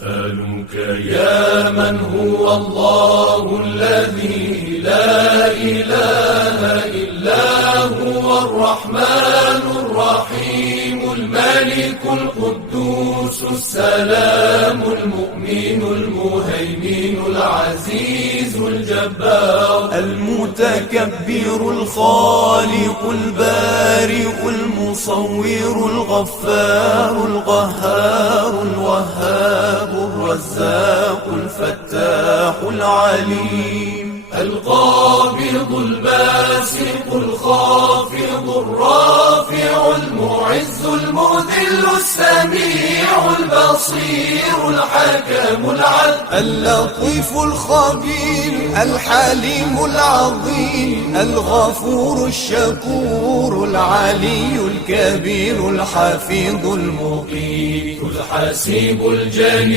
نسألك يا من هو الله الذي لا إله إلا هو الرحمن الرحيم الملك القدوس السلام المؤمن المهيمن العزيز الجبار المتكبر الخالق البارئ المصور الغفار القهار الوهاب الرزاق الفتاح العليم القابض الباسط الخافض الرافع المعز المذل السميع البصير الحكم العدل اللطيف الخبير الحليم العظيم الغفور الشكور العلي الكبير الحفيظ المقيت الحسيب الجليل